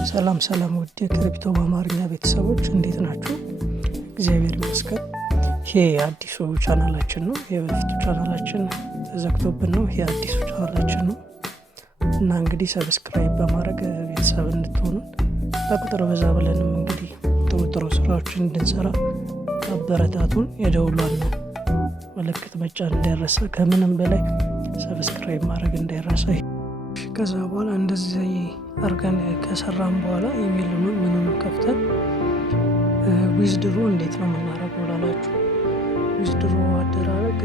ሰላም ውድ የክሪፕቶ በአማርኛ ቤተሰቦች እንዴት ናችሁ? እግዚአብሔር ይመስገን። ይሄ አዲሱ ቻናላችን ነው። የበፊቱ ቻናላችን ተዘግቶብን ነው። ይሄ አዲሱ ቻናላችን ነው እና እንግዲህ ሰብስክራይብ በማድረግ ቤተሰብ እንድትሆኑ በቁጥር በዛ ብለንም እንግዲህ ጥሩ ስራዎችን እንድንሰራ አበረታቱን። የደውሏን ምልክት መጫን እንዳይረሳ፣ ከምንም በላይ ሰብስክራይብ ማድረግ እንዳይረሳ። ከዛ በኋላ እንደዚህ አርገን ከሰራን በኋላ ኢሜይሉን ምኑን ከፍተን ዊዝድሮ እንዴት ነው የምናደርገው ላላችሁ፣ ዊዝድሮ አደራረግ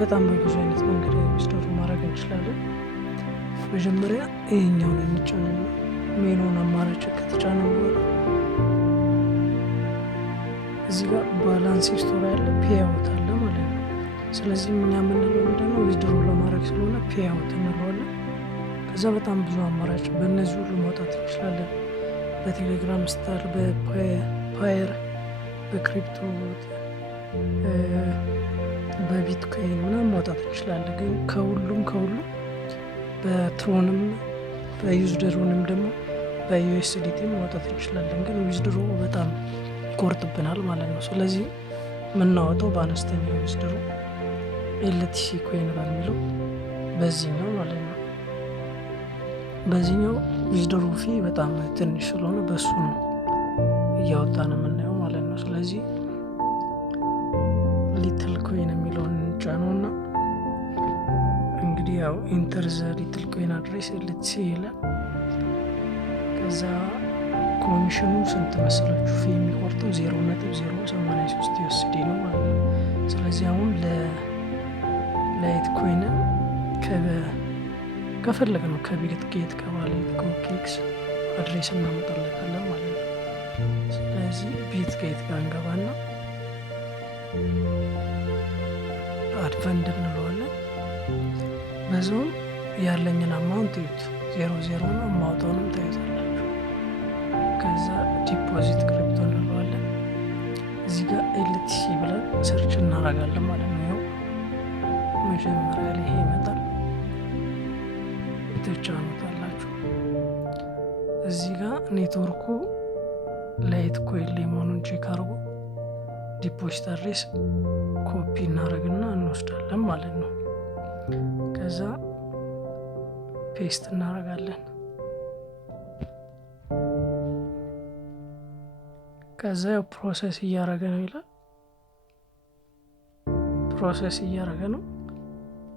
በጣም በብዙ አይነት መንገድ ዊዝድሮ ማድረግ እንችላለን። መጀመሪያ ይሄኛውን የሚጫነን ሜኑን አማራጭ ከተጫነ በኋላ እዚህ ጋር ባላንስ ስቶሪ ያለ ፔይአውት አለ ማለት ነው። ስለዚህ እኛ የምንለው ምንድነው ዊዝድሮ ለማድረግ ስለሆነ ፔይአውት እንለዋለን። ከዛ በጣም ብዙ አማራጭ በእነዚህ ሁሉ ማውጣት እንችላለን። በቴሌግራም ስታር፣ በፓየር፣ በክሪፕቶ፣ በቢትኮይን ምናምን ማውጣት እንችላለን። ግን ከሁሉም በትሮንም በዩዝድሮንም ደግሞ በዩኤስዲቲ ማውጣት እንችላለን። ግን ዊዝድሮ በጣም ይቆርጥብናል ማለት ነው። ስለዚህ የምናወጣው በአነስተኛ ዊዝድሮ ኤልቲሲ ኮይን በሚለው በዚህኛው ማለት ነው። በዚህኛው ዊዝድሮ ፊ በጣም ትንሽ ስለሆነ በሱ ነው እያወጣን የምናየው ማለት ነው። ስለዚህ ሊትል ኮይን የሚለውን እንጫነውና እንግዲህ ያው ኢንተር ዘ ሊትል ኮይን አድሬስ ኤልቲሲ ይላል። ከዛ ኮሚሽኑ ስንት መሰላችሁ? ፊ የሚቆርጠው 0.083 ዩኤስዲ ነው ማለት ነው። ስለዚህ አሁን ለላይት ኮይን ከፈለግ ነው ከቢትጌት ከባሌት ኮኬክስ አድሬስ እናመጣለታለን ማለት ነው። ስለዚህ ቢትጌት ጋር እንገባና አድፈንድ እንለዋለን። በዛውም ያለኝን አማውንት እዩት፣ 00 ነው። ማውጣውንም ታዩታላችሁ። ከዛ ዲፖዚት ክሪፕቶ እንለዋለን። እዚህ ጋር ኤልቲሲ ብለን ሰርች እናደርጋለን ማለት ነው። ይኸው መጀመሪያ ላይ ይሄ ይመጣል፣ ትጫኑታላችሁ። እዚህ ጋር ኔትወርኩ ላይት ኮይን ላይ መሆኑን ቼክ አድርጎ ዲፖዚት አድሬስ ኮፒ እናደርግና እንወስዳለን ማለት ነው። ከዛ ፔስት እናደርጋለን። ከዛ ያው ፕሮሰስ እያደረገ ነው ይላል። ፕሮሰስ እያደረገ ነው።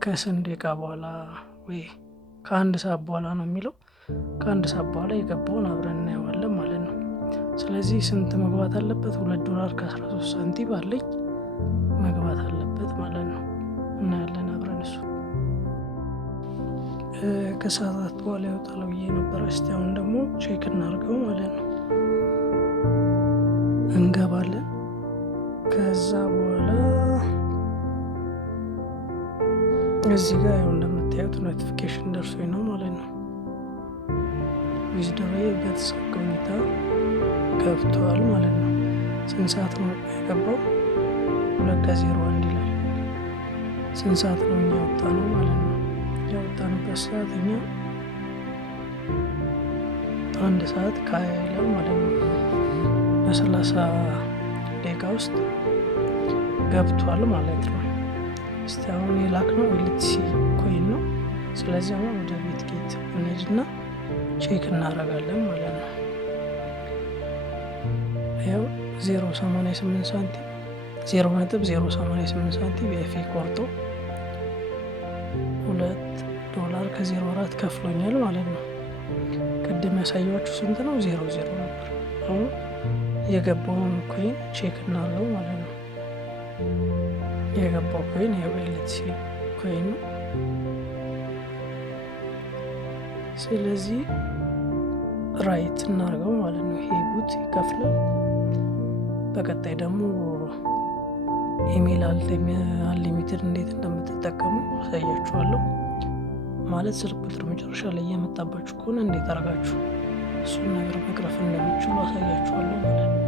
ከስንት ደቂቃ በኋላ ወይ ከአንድ ሰዓት በኋላ ነው የሚለው። ከአንድ ሰዓት በኋላ የገባውን አብረን እናየዋለን ማለት ነው። ስለዚህ ስንት መግባት አለበት? $2 ከ13 ሳንቲም አለኝ መግባት አለበት ማለት ነው። እናያለን አብረን እሱ ከሰዓታት በኋላ ይወጣል ብዬ ነበር። እስቲ አሁን ደግሞ ቼክ እናድርገው ማለት ነው። እንገባለን። ከዛ በኋላ እዚህ ጋር ያው እንደምታዩት ኖቲፊኬሽን ደርሶኝ ነው ማለት ነው። ዊዝድሮ በተሳካ ሁኔታ ገብተዋል ማለት ነው። ስንት ሰዓት ነው የገባው? 2:01 ይላል። ስንት ሰዓት ነው እኛ ያወጣ ነው ማለት ነው። ያወጣንበት ሰዓት እኛ 1 ሰዓት ከ20 ይላል ማለት ነው። በ30 ደቂቃ ውስጥ ገብቷል ማለት ነው። እስቲ አሁን የላክነው ኤልቲሲ ኮይን ነው። ስለዚህ አሁን ወደ ቢትጌት እንሄድና ቼክ እናደርጋለን ማለት ነው። ያው 0.088 ሳንቲም 0.088 ሳንቲም የፊ ቆርጦ $2 ከ04 ከፍሎኛል ማለት ነው። ቅድም ያሳያችሁ ስንት ነው? 00 ነበር። አሁን የገባውን ኮይን ቼክ እናደርገው ማለት ነው። የገባው ኮይን የኤልቲሲ ኮይን ነው። ስለዚህ ራይት እናደርገው ማለት ነው። ይሄ ቡት ይከፍላል። በቀጣይ ደግሞ ኢሜይል አንሊሚትድ እንዴት እንደምትጠቀሙ አሳያችኋለሁ። ማለት ስልክ ቁጥር መጨረሻ ላይ እየመጣባችሁ ከሆነ እንዴት አድርጋችሁ እሱን ነገር መቅረፍ እንደሚችሉ አሳያችኋለሁ ማለት ነው።